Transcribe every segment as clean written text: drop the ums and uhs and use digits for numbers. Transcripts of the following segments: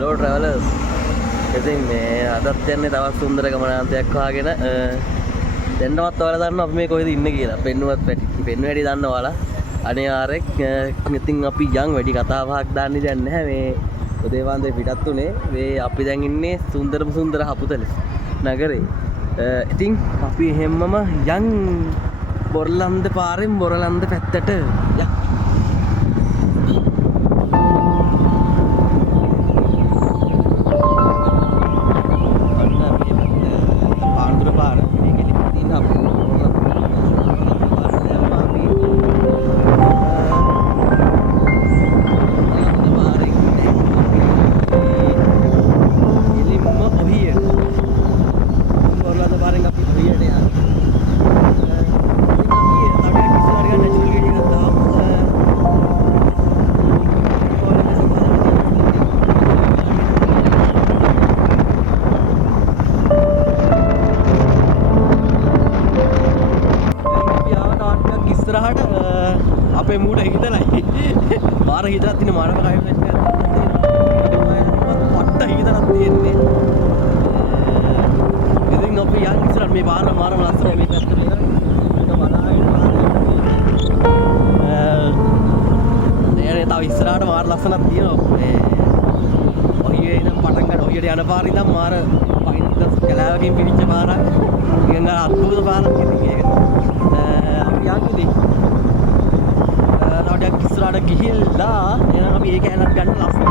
Hello travelers. ඉතින් මේ අදත් යන්නේ තවත් සුන්දර ගමනාන්තයක් හොයාගෙන දැන්නවත් ඔයාලා දන්නවා අපි මේ කොහෙද ඉන්නේ කියලා. පෙන්නුවත් පෙන්වු හැටි දන්නවා ඔයාලා. අනේ ආරෙක් ඉතින් අපි යන් වැඩි කතා බහක් දාන්නේ දැන් නැහැ මේ උදේවන්දේ පිටත් උනේ. මේ අපි දැන් ඉන්නේ සුන්දර හපුතල නගරේ. ඉතින් අපි හැමම යන් බොරලන්ද පාරෙන් බොරලන්ද පැත්තට යක්. අපේ මූට හිතලයි පාර හිතලත් තියෙන මානව කයින් වෙච්ච එකක් පට්ට හිතලත් තියෙන්නේ. ඉතින් අපි යන් ඉස්සරහ මේ පාර මාරම ලස්සනයි මේ පැත්තට ඒක බලාගෙන තව ඉස්සරහට මාර ලස්සනක් තියෙනවා. මේ ඔහියේ ඉඳන් පටන් ගන්න ඔහියට යන පාර ඉඳන් මාර පයින් ඉඳන් කලාවකින් පිටිච්ච පාරක්. ඉතින් අර අද්භූත පාරක් ඉතින් ඒක. අපි යන්නේ ඉස්සරහට ගිහිල්ලා එහෙනම් අපි ඒක ඇනක් ගන්න ලස්සන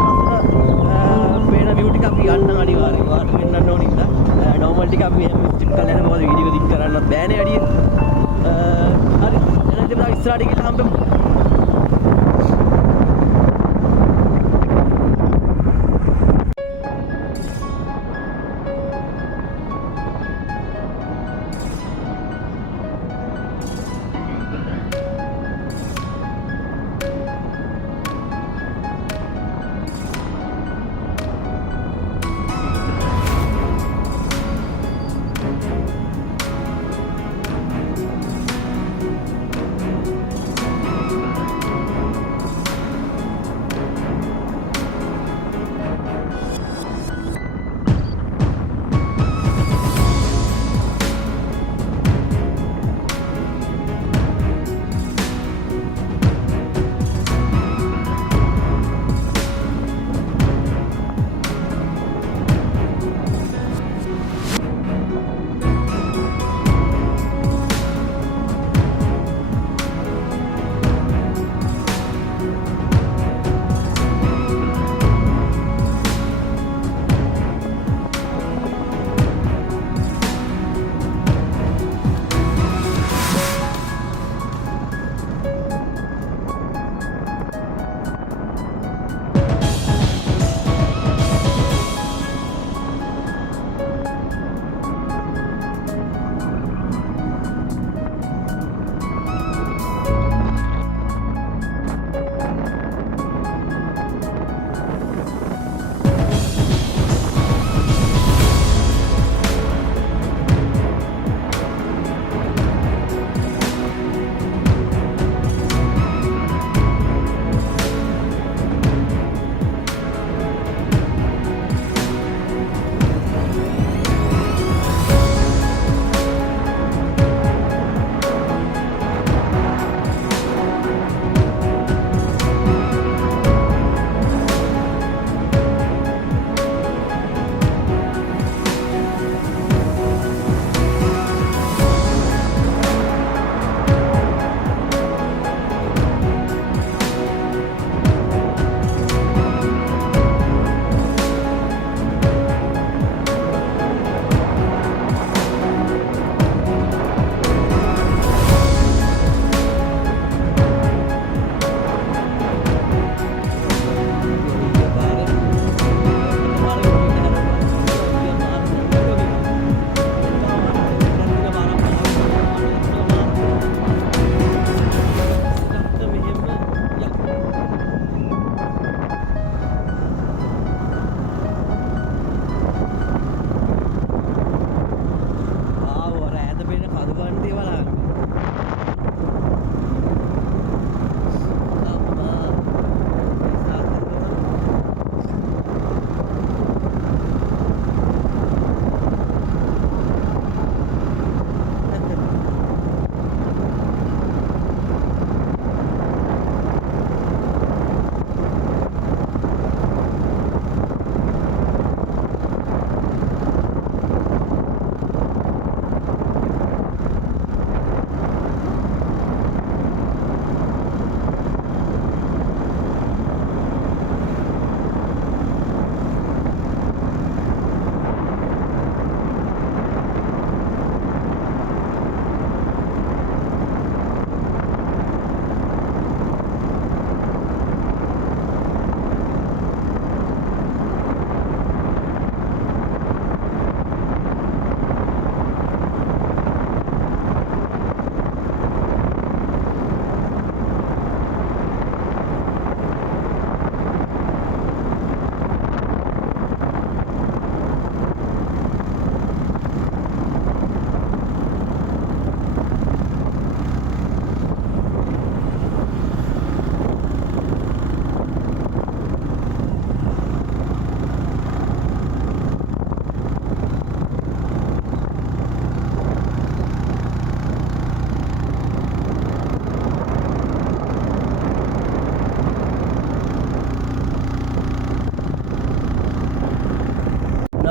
පේන view ටික අපි ගන්න අනිවාර්යයෙන් වාට වෙන්නන්න ඕන ඉඳලා normal ටික අපි එහෙම ස්ටික් කරලා යන මොකද වීඩියෝ දික් කරන්නත් බෑනේ වැඩිය. හරි එහෙනම් ඉතින් ඉස්සරහට ගිහලා හම්බෙමු.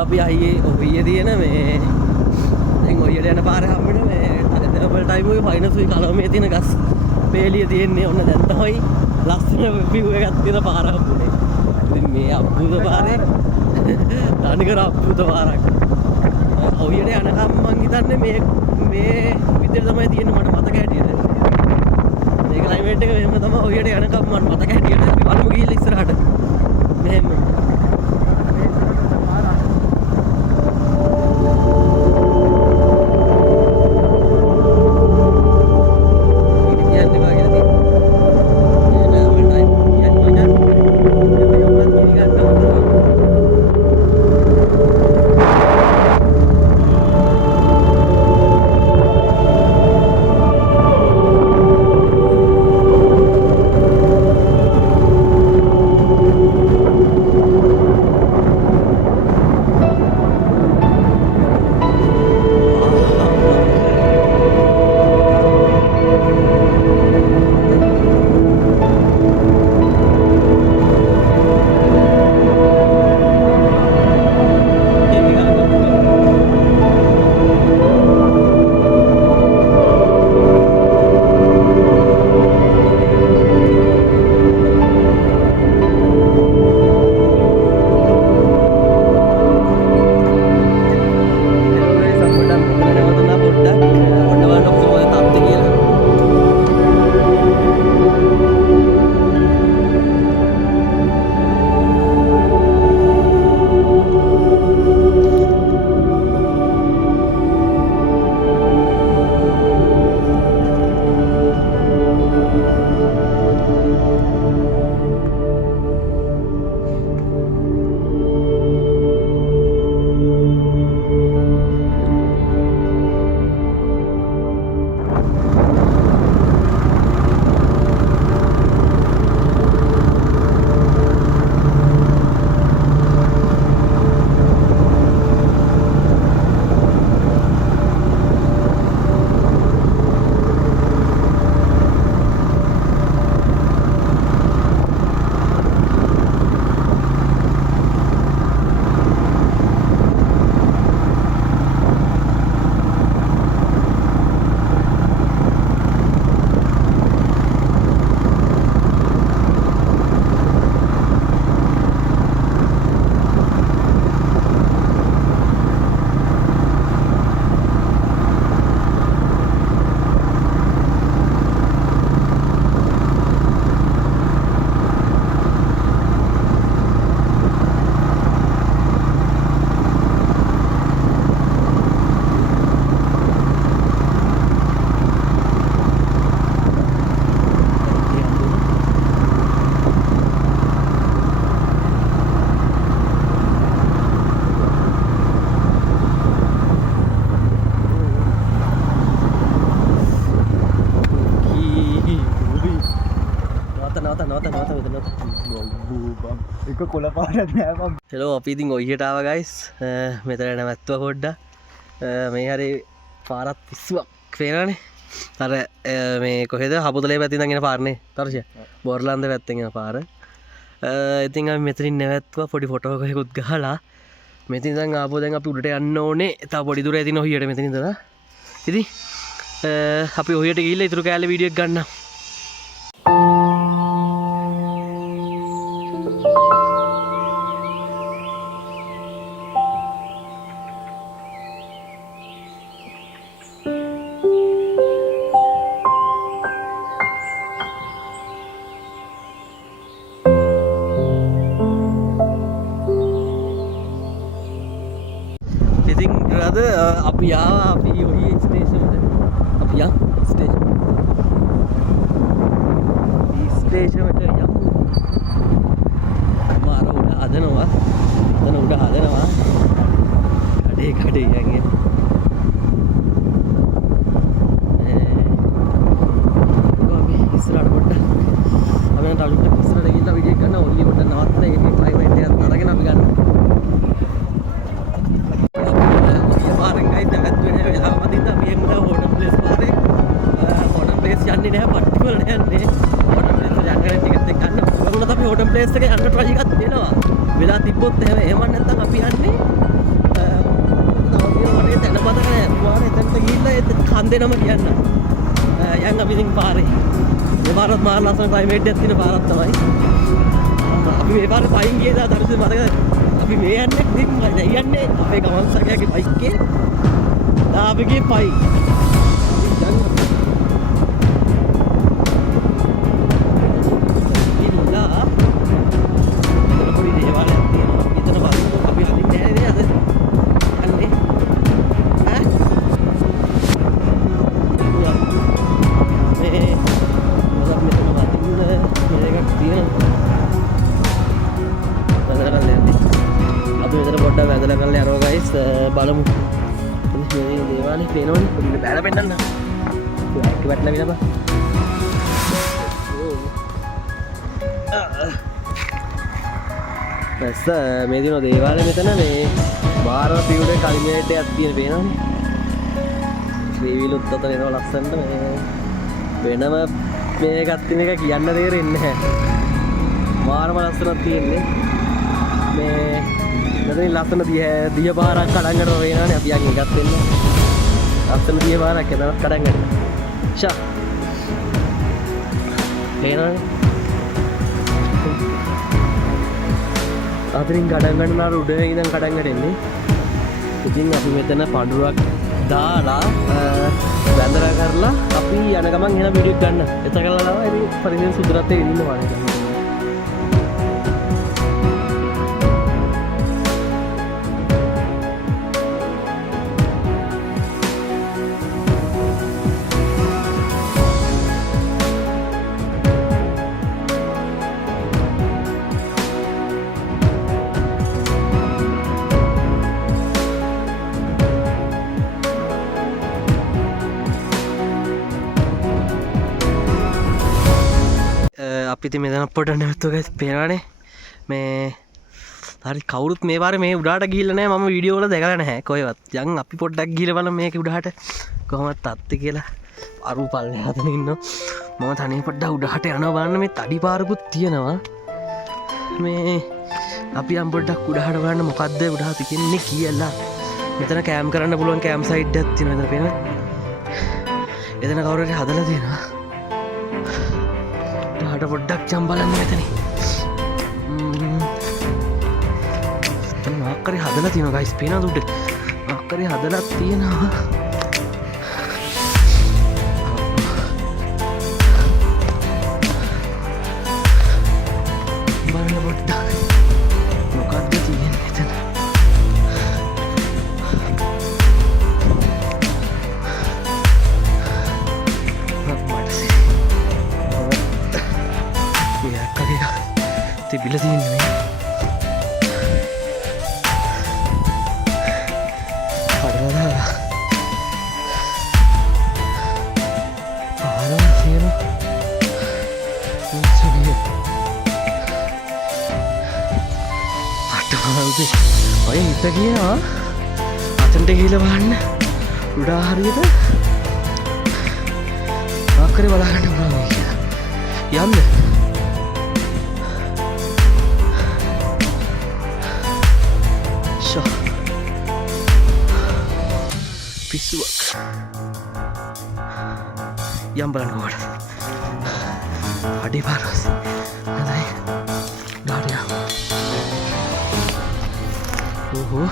අපි අයියේ ඔහිය තියෙන මේ දැන් ඔහියට යන පාර හම්බෙන මේ ඩබල් ටයිම් එකේ ෆයිනල්ස් එක කලමේ තියෙන ගස් පේලිය තියෙන්නේ ඔන්න දැන් තමයි ලස්සන view එකක් තියෙන පාර හම්බුනේ. ඉතින් මේ අද්භූත පාරේ තනිකර අද්භූත පාරක්. ඔහියට යනකම් මං හිතන්නේ මේ විදිහට තමයි තියෙන්නේ මට මතක හැටියට. මේ ක්ලයිමේට් එක එහෙම තමයි ඔහියට යනකම් මට මතක හැටියට අපි බලමු ගිහිල්ලා ඉස්සරහට. මෙහෙම එක කොළ පාරක් නෑ මම. හෙලෝ අපි ඉතින් ඔහියට ආවා ගයිස්. මෙතන නැවැත්තුවා පොඩ්ඩක්. මේ හරි පාරත් පිස්සුවක් පේනවනේ. අර මේ කොහෙද හබුතලේ පැත්තෙන් ඉඳන් එන පාරනේ. තර්ෂය. බෝර්ලන්ද පැත්තෙන් එන පාර. ඉතින් අපි මෙතනින් නැවැත්තුවා පොඩි ෆොටෝ එකකුත් ගහලා. මෙතනින් ඉඳන් ආපුවා දැන් අපි උඩට යන්න ඕනේ. තව පොඩි දුර ඇතින ඔහියට මෙතනින් ඉඳලා. ඉතින් අපි ඔහියට ගිහිල්ලා ඊටු කෑල්ලේ වීඩියෝ එක ගන්නවා. ඉතින් රද අපි ආවා අපි ඔහි ස්ටේෂන්ට අපි යම් ස්ටේෂන්ට යමු. මාර උඩ හදනවා කඩේ යන්නේ. අපි ඉස්සරහට පොඩ්ඩක් අපි නම් තාලුට ඉස්සරහට ගිහිල්ලා වීඩියෝ ගන්න ඔල්ලි පොඩ්ඩක් නවත්තලා ඒකේ ක්ලයිමේට් එකත් අරගෙන අපි ගන්න. යන්නේ නැහැ පට්ටිවල යන්නේ හොටල් ප්ලේස් යන්න ටිකට් එක ගන්න වුණත් අපි හොටල් ප්ලේස් එකේ යන්න try එකක් දෙනවා වෙලා තිබ්බොත් එහෙම නැත්නම් අපි යන්නේ තැන පතක නෑ මාර එතනට ගිහිල්ලා කන්දේ නම කියන්න යන් අපි ඉතින් පාරේ මේ පාරත් මාර ලස්සන ක්ලයිමේට් එකක් තියෙන පාරක් තමයි අපි මේ පාරේ පයින් ගියදා දර්ශන මතකද අපි මේ යන්නේ ඉතින් යන්නේ අපේ ගමන් සගයාගේ බයික් එකේ අපි ගියේ පයින් බලමු දේවාලේ පේනවනේ පොඩි බෑලා පෙන්නන්න බෑක් වටලා විලා බා බස් මේ දින දේවාලේ මෙතන මේ බාරව පියුඩේ කලිමේට් එකක් තියෙන පේනවනේ ශ්‍රීවිලුත් අතර එනවා ලස්සනට මේ වෙනම මේකක් තියෙන එක කියන්න තේරෙන්නේ නැහැ මාරම ලස්සනක් තියෙන්නේ මේ මෙතනින් ලස්සන දිය පාරක් කඩංගට වේනවනේ අපි යන් එකක් වෙන්න ලස්සන දිය පාරක් එතනත් කඩංගට ෂා වේනවනේ අතරින් කඩංගට නාර උඩ ඉඳන් කඩංගට එන්නේ ඉතින් අපි මෙතන පඳුරක් දාලා වැඳලා කරලා අපි යන ගමන් එන වීඩියෝ ගන්න එතකලා ඉතින් පරිදෙන් සුදුරත් ඉන්න වගේ අපිති මෙතන පොට නැවතුව ගස් පේනවානේ මේ හරි කවුරුත් මේ පාරේ මේ උඩාට ගිහිල්ලා නැහැ මම වීඩියෝ වල දැකලා නැහැ කොහෙවත් යන් අපි පොඩ්ඩක් ගිහලා බලමු මේක උඩහට කොහොමද තත්ති කියලා අරු පල්ලේ හදන ඉන්නවා මම තනිය පොඩ්ඩක් උඩහට යනවා බලන්න මේ තඩි පාරකුත් තියෙනවා මේ අපි යම් පොඩ්ඩක් උඩහට බලන්න මොකද්ද උඩහ තියන්නේ කියලා මෙතන කැම් කරන්න පුළුවන් කැම් සයිට් එකක් තියෙනවා එතන පේනවා එතන කවුරු හරි හදලා තියෙනවා පොඩ්ඩක් ජම් බලන්න මෙතන මොකක්කරි හදලා තියෙනවා ගයිස් පේනවද උඩ මොකක්කරි හදලා තියෙනවා බලන්න පොඩ්ඩක් මොකක්ද තියෙන්නේ මෙතන තිබිලා තියෙන්නේ මේ කඩලා ආරම තියෙන සුනිය අටවලුද ඔය හිත කියනවා අතන්ට ගිහලා බලන්න උඩ හරියට ආකරේ බලන්න පුළුවන් කියලා යන්න පිස්සුවක් යම් බලන්න කොහොමද අඩි පාරස් නේද ඩාඩියා ඕහෝ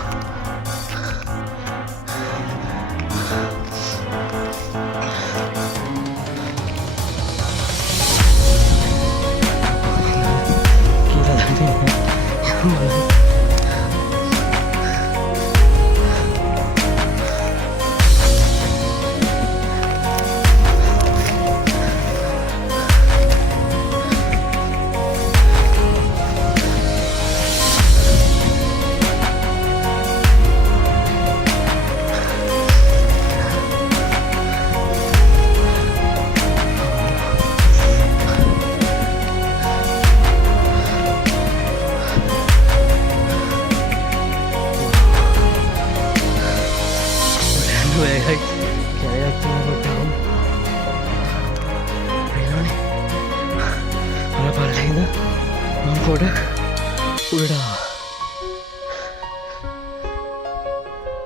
කියලා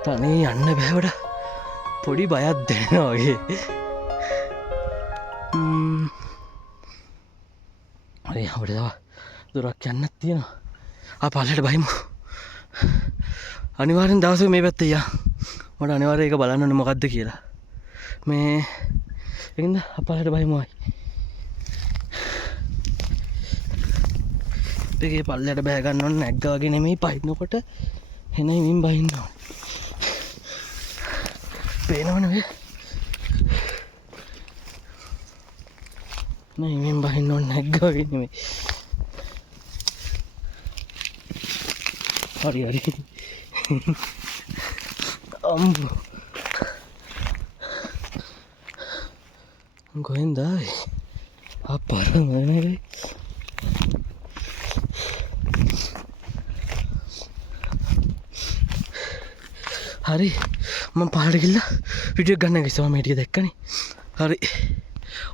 දැන් තනේ යන්න බෑවට පොඩි බයක් දැනෙනවා වගේ. හරි අපිට තව දුරක් යන්නත් තියෙනවා. පල්ලෙට බහිමු. අනිවාර්යෙන් දවසක මේ පැත්තේ යා. මට අනිවාර්යෙන් ඒක බලන්න ඕනේ මොකද්ද කියලා. මේ එකින්ද පල්ලෙට බහිමු ආයි. ඒකේ පල්ලෙට බහ ගන්න ඕනේ නැග්ගා වගේ නෙමෙයි පහිනකොට එනේ මින් බහින්න ඕනේ. පේනවනේ. නෑ මින් බහින්න ඕනේ නැග්ගා වගේ නෙමෙයි. හරි හරි අම්බු කොහෙන්ද ආවේ අපරමනේ හරි මම පහළට ගිහලා වීඩියෝ එක ගන්න ගිහලා මේ ටික දැක්කනේ හරි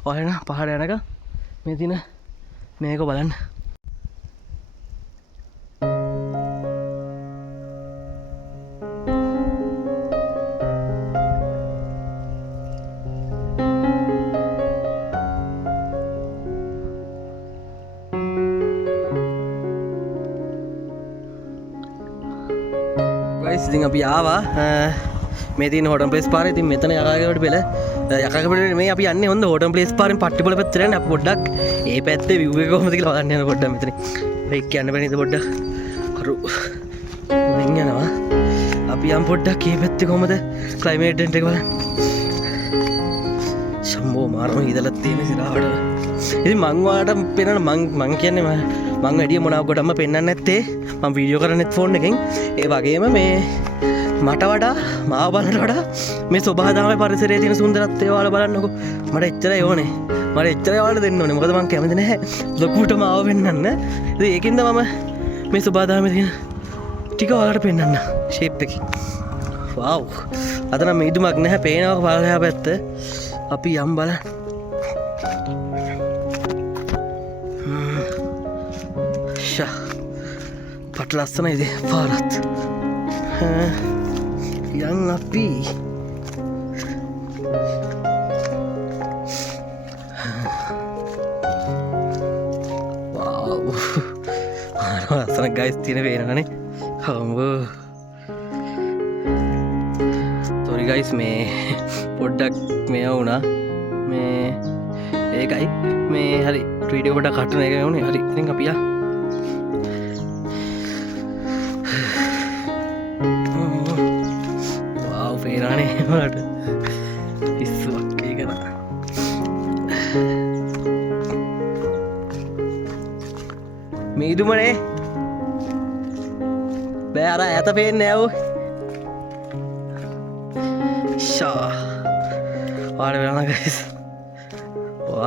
ඔයාලා පහළ යනකම් මේ දින මේක බලන්න ඉතින් අපි ආවා මේ තියෙන හොටන් ප්ලේස් පාරේ. ඉතින් මෙතන යකාගේවට පෙළ යකාගේවට මේ අපි යන්නේ හොඳ හොටන් ප්ලේස් පාරෙන් පට්ටිපොළ පැත්තට යන්නේ. අපි පොඩ්ඩක් ඒ පැත්තේ view එක කොහොමද කියලා බලන්න යන පොඩ්ඩක් මෙතන. ඒක කියන්න බෑ නේද පොඩ්ඩක්. අරු මෙන් යනවා. අපි යම් පොඩ්ඩක් මේ පැත්තේ කොහොමද ක්ලයිමේට් එක බලන්න. සම්මෝ මාරම ඉදලා තියෙන සිරාවට. ඉතින් මං වාට පෙන්නන මං කියන්නේ මං වැඩිය මොනවකටම පෙන්වන්නේ නැත්තේ මම වීඩියෝ කරන්නේත් ෆෝන් එකෙන්. ඒ වගේම මේ මට වඩා මාව බලන්න වඩා මේ සබහාදාමේ පරිසරයේ තියෙන සුන්දරත්වය ඔයාලා බලන්නකෝ. මට එච්චරයි ඕනේ. මට එච්චරයි ඔයාලා දෙන්න ඕනේ. මොකද මං කැමති නැහැ ලොකුට මාව පෙන්වන්න. ඉතින් ඒකින්ද මම මේ සබහාදාමේ තියෙන ටික ඔයාලට පෙන්වන්න ෂේප් එකේ. වව්. අද නම් ඉදුමක් නැහැ. පේනවා පළලෙහා පැත්ත. අපි යම් බලන්න. පට ලස්සනයිද පාරත් යන් අපි ලස්සන ගයිස් තියෙන පේනවනේ හම්බෝ සෝරි ගයිස් මේ පොඩ්ඩක් මේ වුණා මේ ඒකයි මේ හරි වීඩියෝ කොට කටන එක වුණේ හරි ඉතින් අපි යා පේරානේ මට පිස්සුවක් ඒකන මීදුමනේ බෑ අර ඇත පේන්නේ නැවෝ ෂා වාඩි වෙනවා ගයිස් වව්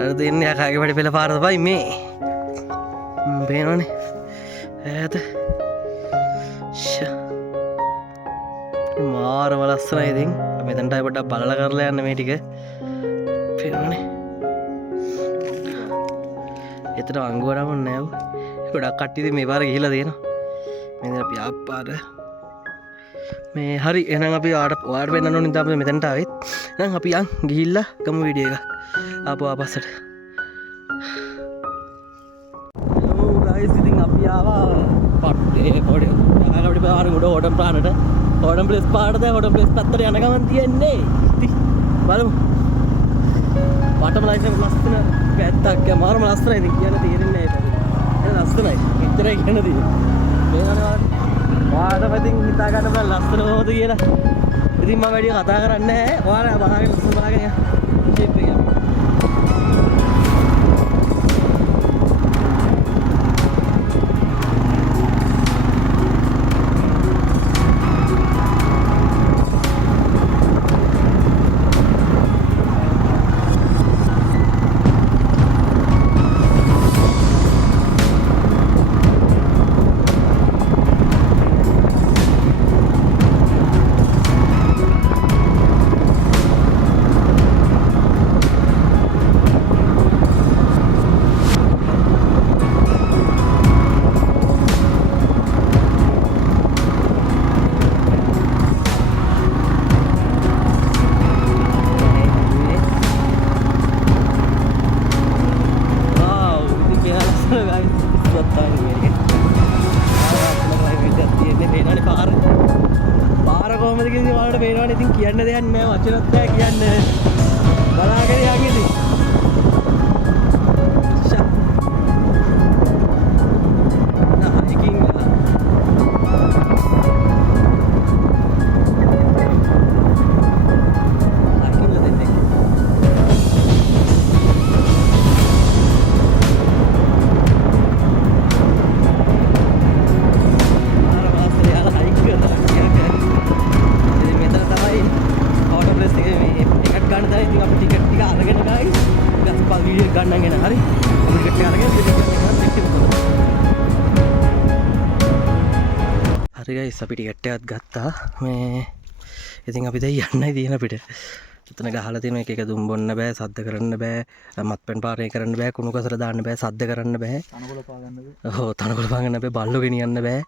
අර දෙන්නේ අකාගේ වැඩ පෙළ පාර තමයි මේ පේනවනේ ඈත ෂා මාරම ලස්සනයි. ඉතින් මෙතනට ආයෙ පොඩ්ඩක් බලලා කරලා යන්න මේ ටික. පේනවනේ. එතන අංගුවරම නෑ. ගොඩක් කට්ටිය ඉතින් මේ පාර ගිහිල්ලා තියෙනවා. මේ දැන් අපි ආපාර මේ හරි එහෙනම් අපි ඔයාලට පෙන්නන්න ඕනේ ඉතින් අපි මෙතනට ආවෙත්. එහෙනම් අපි යන් ගිහිල්ලා ගමු වීඩියෝ එක. ආපහු ආපස්සට. හලෝ ගයිස් ඉතින් අපි ආවා පට්ටේ පොඩි. යකාගමඩි පාර උඩ හොටන් පාරට. හොටන් ප්ලේස් පාරට දැන් හොටන් ප්ලේස් පැත්තට යන ගමන් තියෙන්නේ. ඉතින් බලමු. වටම ලයිසන් ලස්සන පැත්තක් මාරම ලස්සනයි. ඉතින් කියන්න තේරෙන්නේ නැහැ ඒක. ඒක ලස්සනයි. එච්චරයි කියන්න තියෙන්නේ. මේනවනේ ඔයාලට පැතින් හිතා ගන්න බෑ ලස්සන කොහොමද කියලා. ඉතින් මම වැඩි කතා කරන්නේ නැහැ. ඔයාලා බලාගෙන ලස්සන බලාගෙන යන්න. ෂේප් එක. ගහලා පේනවනේ. ඉතින් කියන්න දෙයක් නැහැ. වචනත් නැහැ කියන්න. බලාගෙන යන් ඉතින්. අපි ටිකට් එකක් ගත්තා මේ ඉතින් අපි දැන් යන්නයි තියෙන අපිට. එතන ගහලා තියෙන එක දුම් බොන්න බෑ, සද්ද කරන්න බෑ, මත්පැන් පානය කරන්න බෑ, කුණු කසල දාන්න බෑ, සද්ද කරන්න බෑ. තනකොළ පාගන්න බෑ. ඔව් තනකොළ පාගන්න බෑ, බල්ලෝ ගෙනියන්න බෑ.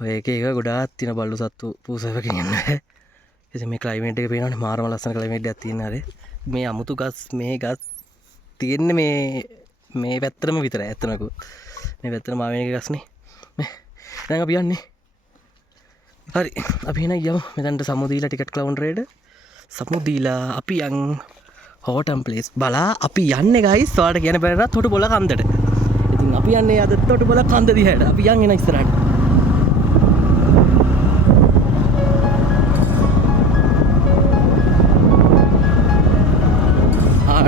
ඔය එක ගොඩාක් තියෙන බල්ලු සත්තු පූසව ගෙනියන්න බෑ. ඉතින් මේ ක්ලයිමේට් එක පේනවනේ මාරම ලස්සන ක්ලයිමේට් එකක් තියෙන හරි. මේ අමුතු ගස් මේ ගස් තියෙන්නේ මේ පැත්තටම විතරයි ඇත්තනකෝ. මේ පැත්තට මාවෙන එක ගස්නේ. දැන් අපි යන්නේ. හරි අපි එන යමු මෙතනට සමුදීලා ටිකට් කවුන්ටරේට. සමුදීලා අපි යන් හෝටම් ප්ලේස් බලා අපි යන්නේ ගයිස්. ඔයාලට කියන්න බැරි තොටුපොළ කන්දට. ඉතින් අපි යන්නේ අද තොටුපොළ කන්ද දිහාට. අපි යන් එන ඉස්සරහට.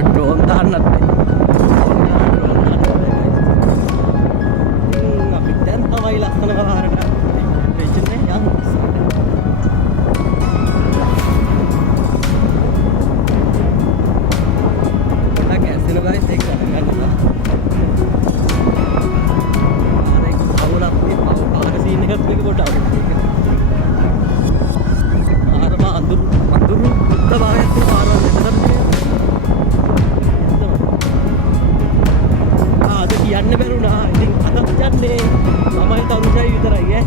ඩ්‍රෝන් දාන්නත් අපි දැන් තමයි ලස්සන කලාරට වෙච්චනේ යන් ගැසින ගයිස් ඒක ගන්නවා ආරේ කවුලක් පාරක සීන් එකත් මේක පොඩ්ඩක් ආරම අඳුරු උත්තමායත් පාරවල් දෙතර යන්න බැරුණා. ඉතින් අදත් යන්නේ මමයි තරුණයි විතරයි ඈ.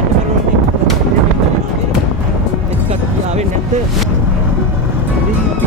යන්න බැරුණා. එක්කට ආවෙන්නේ නැද්ද? ඉතින් අපි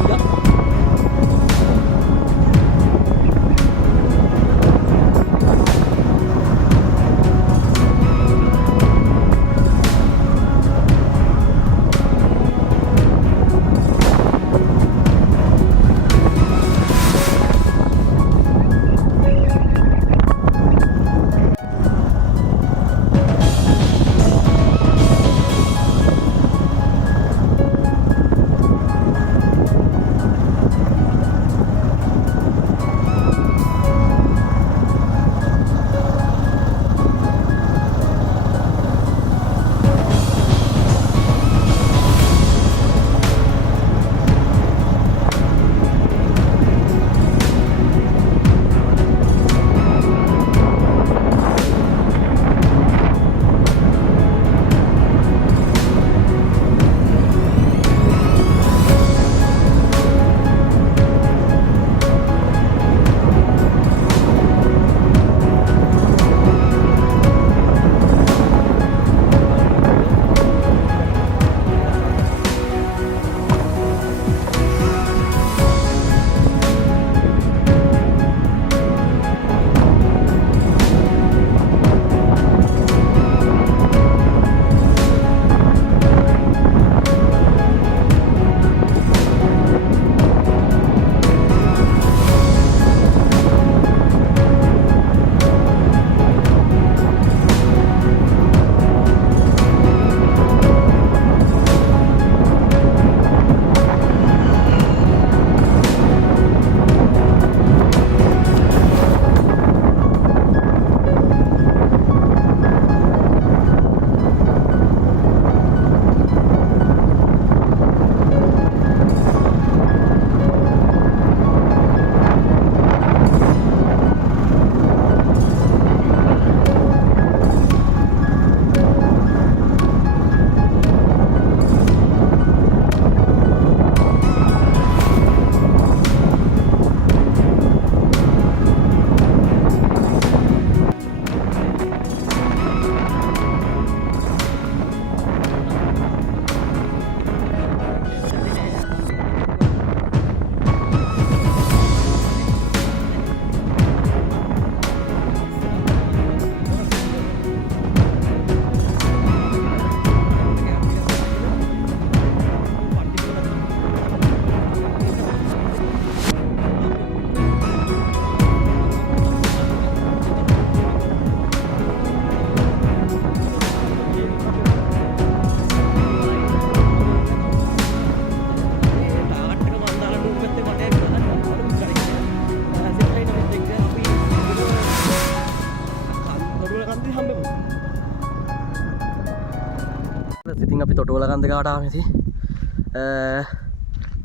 ඉතින් අපි තොටුවල කන්දකාවට ආවා ඉතින්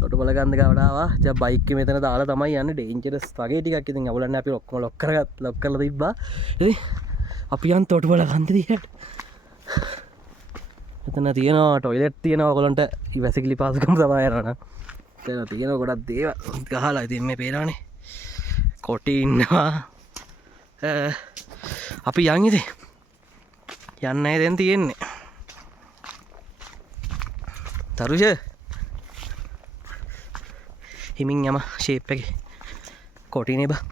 තොටුවල කන්දකාවට ආවා බයික් එක මෙතන දාලා තමයි යන්නේ ඩේන්ජරස් වගේ ටිකක් ඉතින් අවුලන්නේ අපි ඔක්කොම ලොක් කරලා තිබ්බා ඉතින් අපි යන් තොටුවල කන්ද දිහාට එතන තියෙනවා ටොයිලට් තියෙනවා ඔයගොල්ලන්ට වැසිකිලි පාසුකම් තමයි යනවා එතන තියෙනවා ගොඩක් දේවල් ගහලා ඉතින් මේ පේනවනේ කොටි ඉන්නවා අපි යන් ඉතින් යන්නයි දැන් තියෙන්නේ තරුෂ හිමින් යම ෂේප් එකේ කොටිනේ බා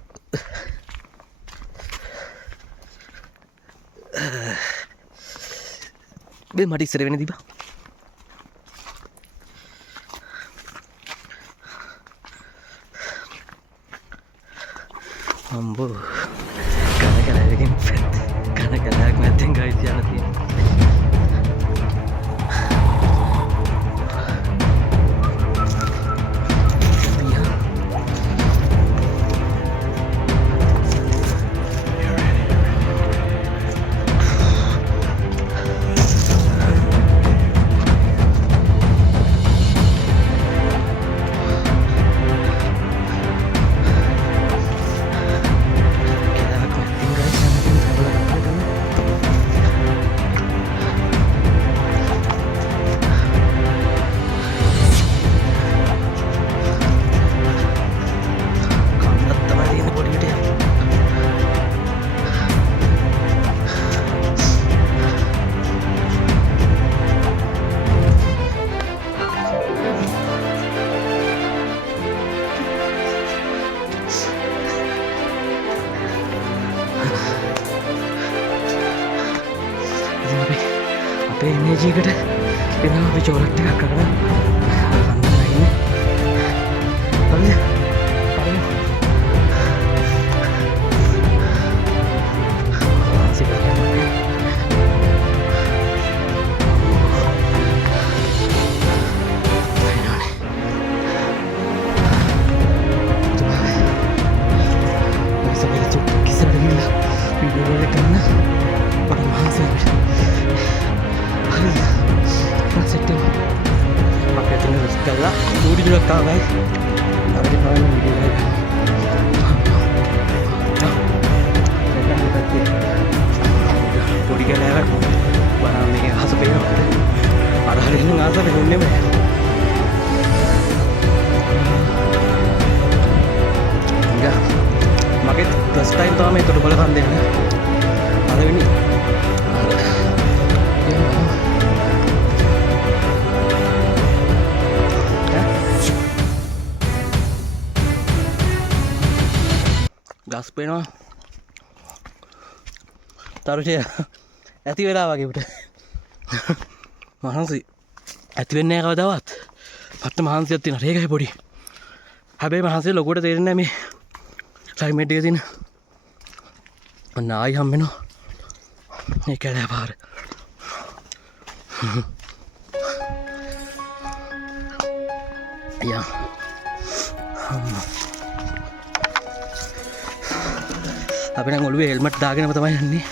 බේ මට ඉස්සර වෙන්න දීපා අම්බෝ කනකලකින් කනකලක් නැත්තෙන් ගයිස් යන තියෙනවා අපේ එනර්ජිකට එනවා අපි චෝලට් එකක් කරලා අන්නයි හරිද Galak, budi juga kawai. Tapi kalau video lagi. Budi galak. Barang ni hasa pera. Ada hari ni ngasa ni gunne me. Enggak. Makin first time tu kami tu boleh kan deh. Ada ini. ගස් පේනවා තරුෂය ඇති වෙලා වගේ උට මහන්සි ඇති වෙන්නේ නැහැ කවදාවත් මට මහන්සියක් තියෙනවා ඒකයි පොඩි හැබැයි මහන්සිය ලොකුවට තේරෙන්නේ නැහැ මේ ක්ලයිමේට් එකේ තියෙන අන්න ආයි හම් වෙනවා මේ කැලෑ පාර යා අපි නම් ඔළුවේ හෙල්මට් දාගෙනම තමයි යන්නේ.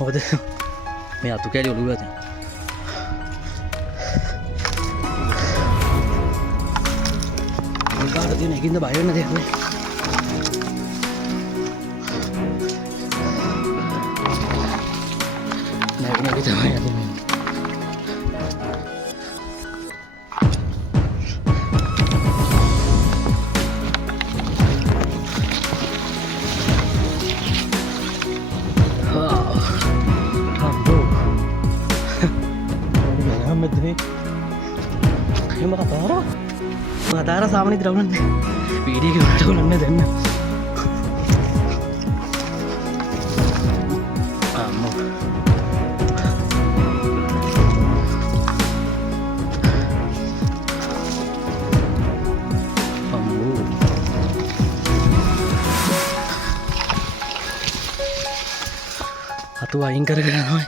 මොකද මේ අතු කැලේ ඔළුවේ තියෙන. මොකක්ද තියෙන එකකින්ද බය වෙන්න දෙයක් නෑ. නෑ නේ තමයි යන්නේ. Matara sama nih drone nih. Video gimana drone nya dan. Ammo. Ammo. Atu aing kara-kara noy.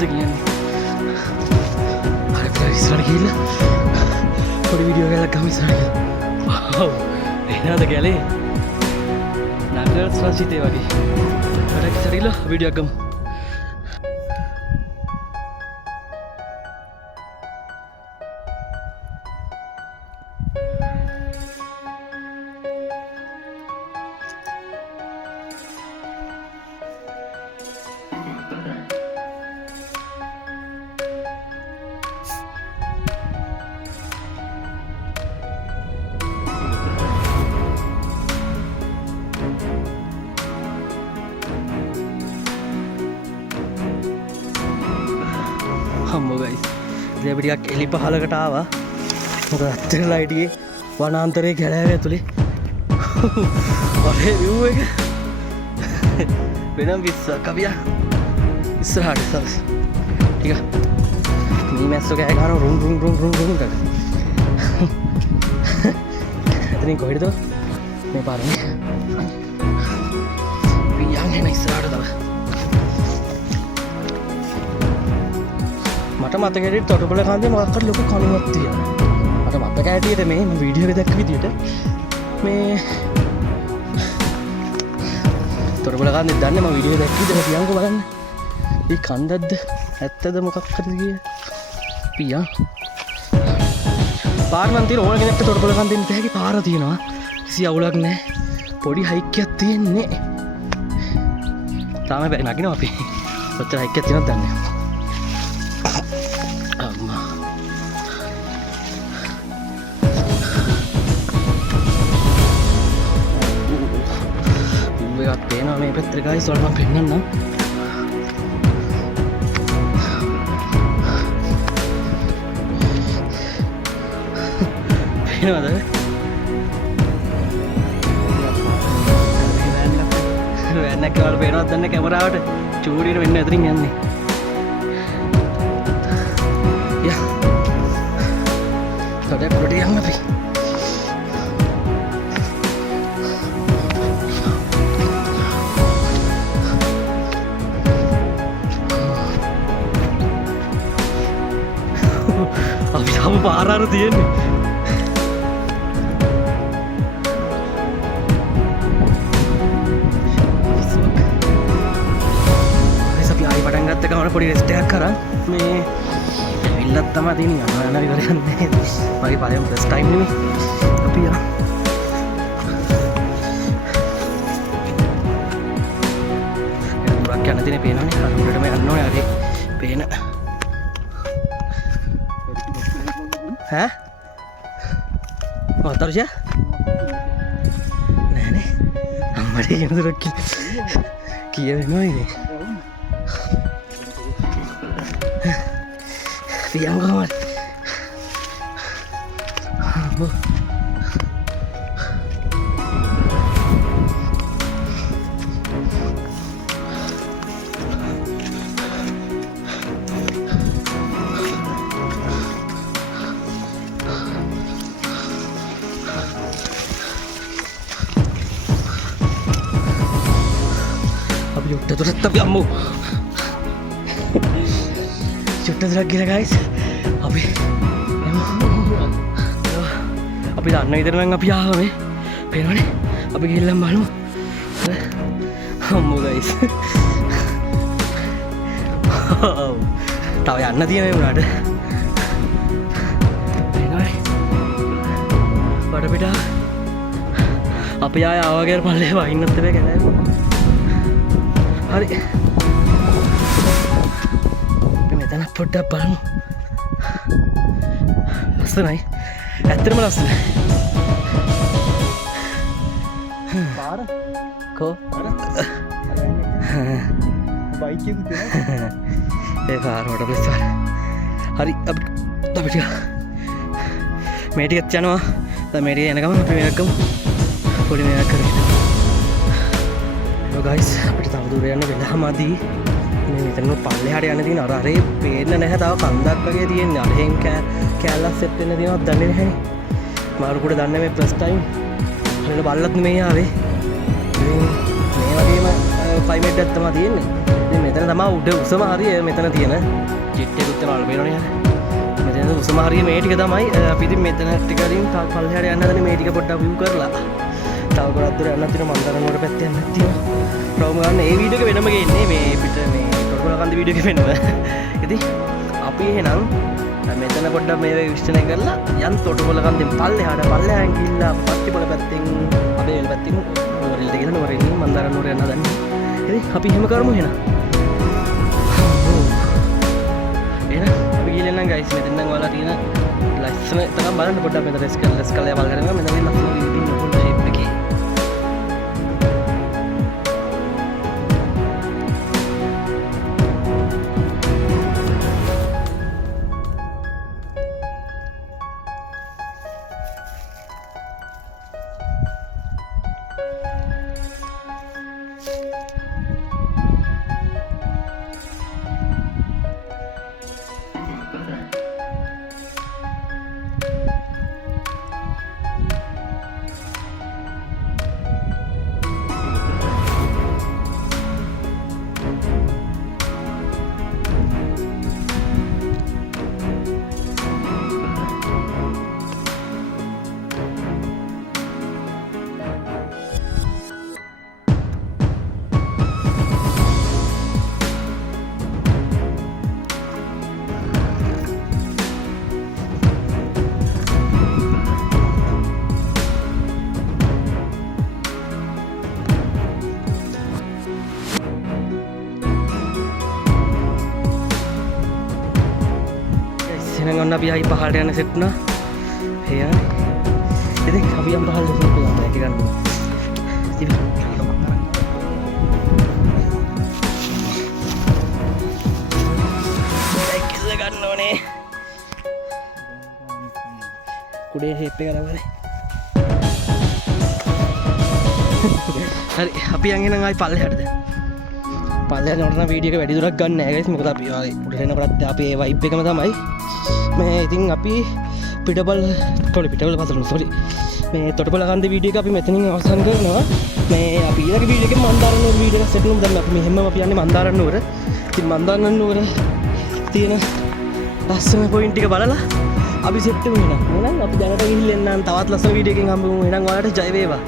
මොකක්ද කියන්නේ හරි අපිට ඉස්සරහට ගිහිල්ලා පොඩි වීඩියෝ එකක් ගමු ඉස්සරහට වව් එනවාද ගැලේ නගර සංසිතේ වගේ වැඩක් ඉස්සරහට ගිහිල්ලා වීඩියෝ එකක් ගමු හම්බෝ ගයිස් ඉතින් අපි ටිකක් එලි පහලකට ආවා මොකද අත්තර ලයිටියේ වනාන්තරයේ කැලෑව ඇතුලේ වගේ view එක වෙනම විශ්වාස කවියා ඉස්සරහට සල්ස් ටික මේ මැස්සෝ කෑ ගන්න රුම් රුම් රුම් රුම් රුම් ගන්න එතනින් කොහෙද මේ පාරේ පියන් එන ඉස්සරහට තමයි මට මතකෙට තොටුපොළ කන්දේ මොකක්ද ලොකු කණුවක් තියෙනවා. මට මතක ඇටියට මේ වීඩියෝ එක දැක්ක විදියට මේ තොටුපොළ කන්දේ දන්නේ මම වීඩියෝ දැක්ක විදියට පියන්කෝ බලන්න. මේ කන්දක්ද ඇත්තද මොකක් හරිද කියලා. පියන්. පාර නම් තියෙන ඕන කෙනෙක්ට තොටුපොළ කන්දේ ඉන්න තැකි පාර තියෙනවා. කිසි අවුලක් නැහැ. පොඩි හයික් එකක් තියෙන්නේ. තාම බෑ නගිනවා අපි. ඔච්චර හයික් එකක් තියෙනවද දන්නේ නැහැ. එකක් පේනවා මේ පැත්තට ගයිස් වල මම පෙන්නන්නම් පේනවද වෑන් එකක් වල පේනවද දන්නේ කැමරාවට චූරියට වෙන්න ඇතරින් යන්නේ යා තඩ පොඩි යන්න අපි අපි තාම පාරාර තියෙන්නේ අපි ආයි පටන් ගත්ත ගමන පොඩි රෙස්ට් එකක් කරන් මේ ඇවිල්ලත් තමයි තියෙන්නේ යනවා ඉවර යන්නේ මගේ පළවෙනි ෆස්ට් ටයිම් නෙමෙයි අපි යනවා දුරක් යන දිනේ පේනවනේ අර උඩටම යන්න ඕනේ අර පේන ඈ ඔය තරුෂා නෑනේ අම්මට යන දුරක් කියවෙනවා ඉන්නේ පියන් කොහමද Udah tuh tetap ya mu. Udah tuh lagi guys. අපි දන්න විදිහට නම් අපි ආවේ. පේනවනේ. අපි ගිහිල්ලා බලමු. අම්මෝ guys. තව යන්න තියෙනවා උනාට. පේනවනේ. වඩ පිට අපි ආවගේ පල්ලේ වහින්නත් බෑ කැලෑව. හරි අපි මෙතන පොඩ්ඩක් බලමු ලස්සනයි ඇත්තටම ලස්සනයි පාර කෝ බයික් එකක් තියෙනවා ඒ පාර වල ප්‍රස්තාර හරි අපි ටික මේ ටිකත් යනවා දැන් මේ ටික යන ගමන් අපි මේක ගමු පොඩි මේක කරගෙන ගයිස් අපිට තව දුර යන්න වෙලාමදී මේ මෙතන පල්ලෙහාට යන්න තියෙන අර අරේ පේන්න නැහැ තව කන්දක් වගේ තියෙන්නේ අරහෙන් කැලලක් සෙට් වෙන්න තියෙනවද දන්නේ නැහැ මාරු කුඩ දන්නේ මේ ෆස්ට් ටයිම් හරියට බල්ලත් නෙමෙයි ආවේ මේ වගේම ක්ලයිමේට් එකක් තමයි තියෙන්නේ ඉතින් මෙතන තමයි උඩ උසම හරිය මෙතන තියෙන ජෙට් එකකුත් යනවා බලපේනවනේ යාර. මෙතන උසම හරිය මේ ටික තමයි අපි ඉතින් මෙතන ටිකකින් තව පල්ලෙහාට යන්න හදන්නේ මේ ටික පොඩ්ඩක් view කරලා. තව ගොඩක් දුර යන්න තියෙන මන්දාරම් වල පැත්ත යන්න තියෙනවා. ප්‍රෝම ගන්න ඒ වීඩියෝ එක වෙනම ගේන්නේ මේ පිට මේ තොටුපොළ කන්ද වීඩියෝ එක වෙනම. ඉතින් අපි එහෙනම් මෙතන පොඩ්ඩක් මේ විශ්ලේෂණය කරලා යන් තොටුපොළ කන්දෙන් පල්ලෙහාට ගිහිල්ලා පත්තිපොළ පැත්තෙන් අපේ වෙල පැත්තෙන් නුවරඑළියට ගිහින් නුවරඑළියෙන් මන්දාරම් නුවර යන්න හදන්නේ. ඉතින් අපි එහෙම කරමු එහෙනම්. එහෙනම් අපි ගිහලා නම් ගයිස් මෙතෙන් නම් ඔයාලා තියෙන ලස්සන තරම් බලන්න පොඩ්ඩක් මෙතන රෙස් කරලා බල කරගෙන මෙතන මේ ලස්සන වීඩියෝ නුකුල් ෂේප් එකේ. එහෙනම් ඔන්න අපි ආයි පහළට යන්න සෙට් වුණා. එහෙනම් ඉතින් අපි යම් පහළට සෙට් වෙලා බෑග් එක ගන්න. ඉතින් බෑග් එක ගන්න ඕනේ. කුඩේ ෂේප් එක කරවලේ. හරි අපි යන් එහෙනම් ආයි පල්ලෙහාට දැන්. පල්ලෙහාට යනකොට නම් වීඩියෝ එක වැඩි දුරක් ගන්න නෑ ගයිස්. මොකද අපි ආයි උඩට එනකොටත් අපි ඒ වයිබ් එකම තමයි. මේ ඉතින් අපි පිටපොළ පතලු මේ තොටුපොළ කන්ද වීඩියෝ එක අපි මෙතනින් අවසන් කරනවා. මේ අපි ඊළඟ වීඩියෝ එකේ මන්දාරම් නුවර වීඩියෝ එක සෙට් කරමු. දැන් අපි මෙහෙම අපි යන්නේ මන්දාරම් නුවර. ඉතින් මන්දාරම් නුවර තියෙන ලස්සන පොයින්ට් ටික බලලා අපි සෙට් වෙමු. එහෙනම් අපි දැනට ගිහින් එන්නම්. තවත් ලස්සන වීඩියෝ එකකින් හම්බෙමු. එහෙනම් ඔයාලට ජය වේවා.